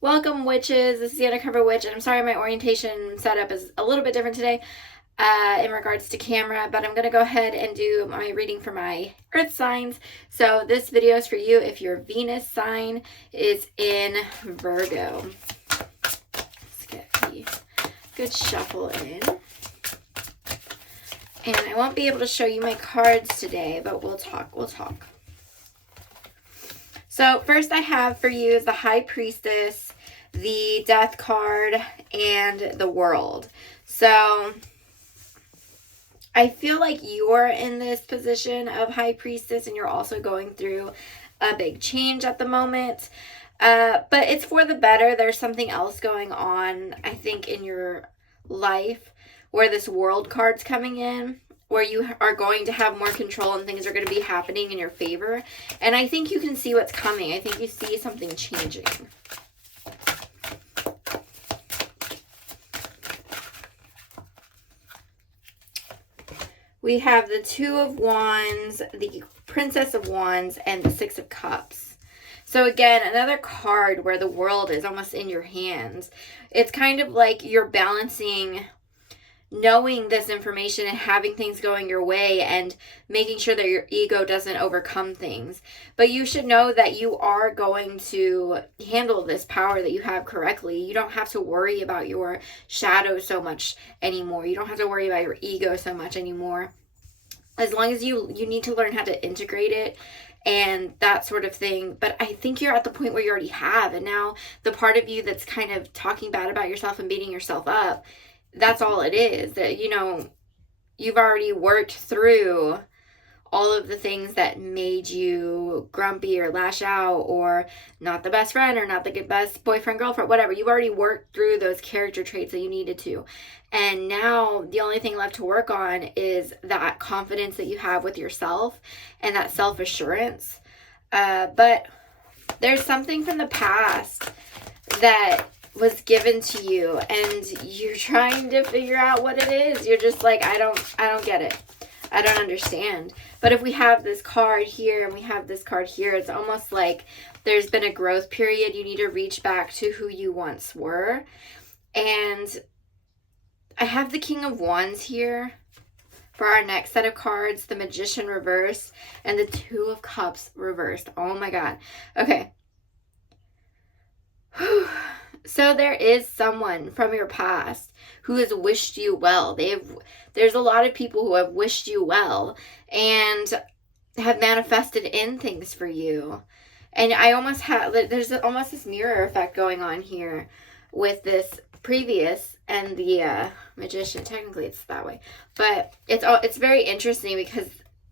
Welcome, witches. This is the Undercover Witch, and I'm sorry my orientation setup is a little bit different today in regards to camera, but I'm going to go ahead and do my reading for my earth signs. So this video is for you if your Venus sign is in Virgo. Let's get the good shuffle in. And I won't be able to show you my cards today, but we'll talk. So first I have for you is the High Priestess, the Death card, and the World. So I feel like you're in this position of High Priestess and you're also going through a big change at the moment. But it's for the better. There's something else going on, I think, in your life where this World card's coming in, where you are going to have more control and things are going to be happening in your favor. And I think you can see what's coming. I think you see something changing. We have the Two of Wands, the Princess of Wands, and the Six of Cups. So again, another card where the world is almost in your hands. It's kind of like you're balancing knowing this information and having things going your way and making sure that your ego doesn't overcome things. But you should know that you are going to handle this power that you have correctly. You don't have to worry about your shadow so much anymore. You don't have to worry about your ego so much anymore. As long as you need to learn how to integrate it and that sort of thing. But I think you're at the point where you already have. And now the part of you that's kind of talking bad about yourself and beating yourself up, that's all it is. That, you know, you've already worked through all of the things that made you grumpy or lash out or not the best friend or not the best boyfriend, girlfriend, whatever. You've already worked through those character traits that you needed to. And now the only thing left to work on is that confidence that you have with yourself and that self-assurance. But there's something from the past that was given to you and you're trying to figure out what it is. You're just like, I don't get it. I don't understand. But if we have this card here and we have this card here, it's almost like there's been a growth period. You need to reach back to who you once were. And I have the King of Wands here for our next set of cards, the Magician reversed and the Two of Cups reversed. Oh my God. Okay. So there is someone from your past who has wished you well. There's a lot of people who have wished you well and have manifested in things for you. And I almost have, there's almost this mirror effect going on here with this previous and the Magician. Technically it's that way, but it's very interesting because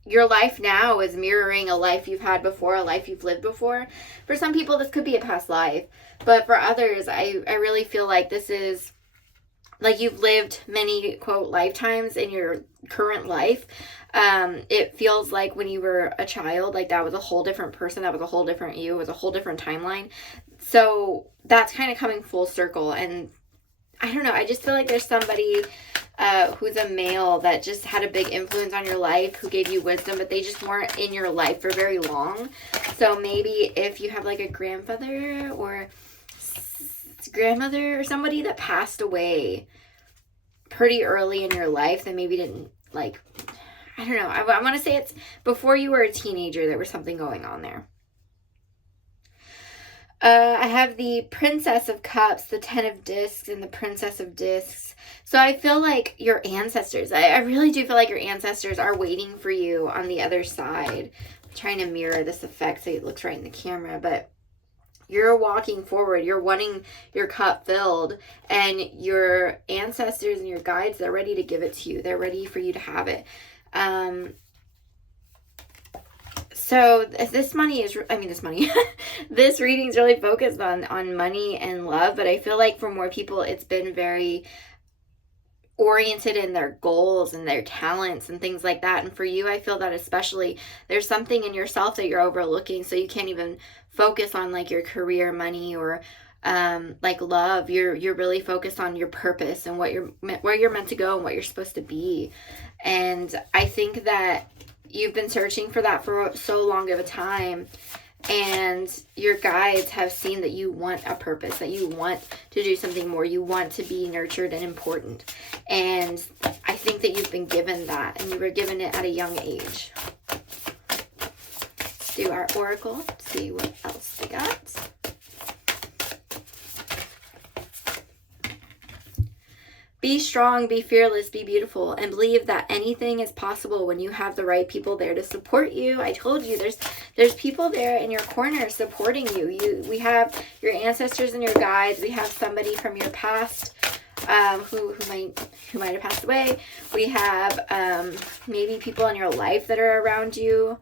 your life now is mirroring a life you've had before, a life you've lived before. For some people, this could be a past life. But for others, I really feel like this is like you've lived many, quote, lifetimes in your current life. It feels like when you were a child, like that was a whole different person. That was a whole different you. It was a whole different timeline. So that's kind of coming full circle. And I don't know. I just feel like there's somebody who's a male that just had a big influence on your life, who gave you wisdom, but they just weren't in your life for very long. So maybe if you have like a grandfather or grandmother or somebody that passed away pretty early in your life, that maybe didn't, like, I don't know. I want to say it's before you were a teenager, there was something going on there. I have the Princess of Cups, the Ten of Discs, and the Princess of Discs. So I feel like your ancestors, I really do feel like your ancestors are waiting for you on the other side. I'm trying to mirror this effect so it looks right in the camera, but you're walking forward. You're wanting your cup filled, and your ancestors and your guides, they're ready to give it to you. They're ready for you to have it. So this reading is really focused on money and love, but I feel like for more people, it's been very oriented in their goals and their talents and things like that. And for you, I feel that especially there's something in yourself that you're overlooking, so you can't even focus on like your career, money, or like love. You're really focused on your purpose and where you're meant to go and what you're supposed to be. And I think that you've been searching for that for so long of a time And your guides have seen that you want a purpose, that you want to do something more. You want to be nurtured and important. And I think that you've been given that, and you were given it at a young age. Let's do our oracle, see what else they got. Be strong, be fearless, be beautiful, and believe that anything is possible when you have the right people there to support you. I told you, there's people there in your corner supporting you. We have your ancestors and your guides. We have somebody from your past who might have passed away. We have maybe people in your life that are around you.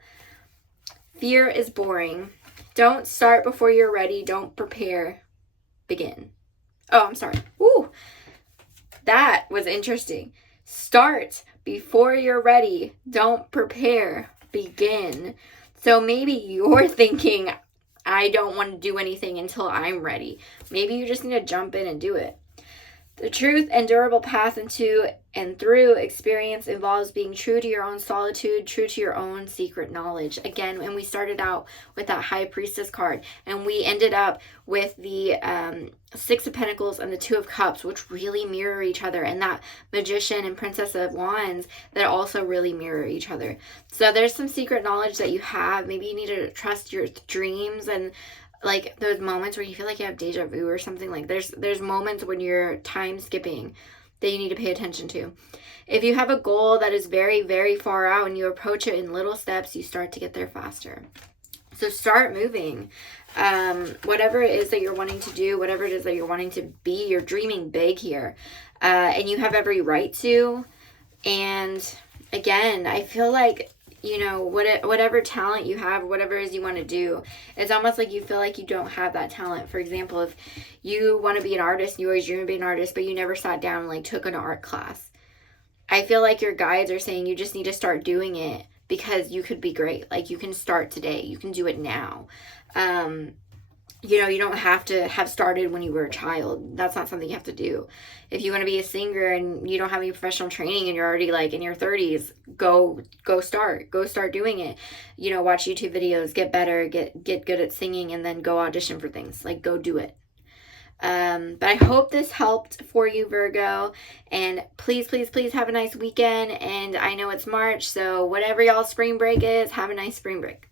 Fear is boring. Don't start before you're ready. Don't prepare. Begin. Oh, I'm sorry. Woo! That was interesting. Start before you're ready. Don't prepare. Begin. So maybe you're thinking, I don't want to do anything until I'm ready. Maybe you just need to jump in and do it. The truth and durable path into and through experience involves being true to your own solitude, true to your own secret knowledge. Again, and we started out with that High Priestess card, and we ended up with the Six of Pentacles and the Two of Cups, which really mirror each other, and that Magician and Princess of Wands that also really mirror each other. So there's some secret knowledge that you have. Maybe you need to trust your dreams, and like those moments where you feel like you have deja vu or something. Like there's moments when you're time skipping that you need to pay attention to. If you have a goal that is very, very far out and you approach it in little steps, you start to get there faster. So start moving. Whatever it is that you're wanting to do, whatever it is that you're wanting to be, you're dreaming big here. And you have every right to. And again, I feel like, you know, whatever talent you have, whatever it is you want to do, it's almost like you feel like you don't have that talent. For example, if you want to be an artist, you always dream of being an artist, but you never sat down and like took an art class. I feel like your guides are saying you just need to start doing it because you could be great. Like you can start today. You can do it now. You know, you don't have to have started when you were a child. That's not something you have to do. If you want to be a singer and you don't have any professional training and you're already like in your 30s, go start doing it. You know, watch YouTube videos, get better, get good at singing, and then go audition for things. Like go do it. But I hope this helped for you, Virgo, and please have a nice weekend. And I know it's March, so whatever y'all spring break is, have a nice spring break.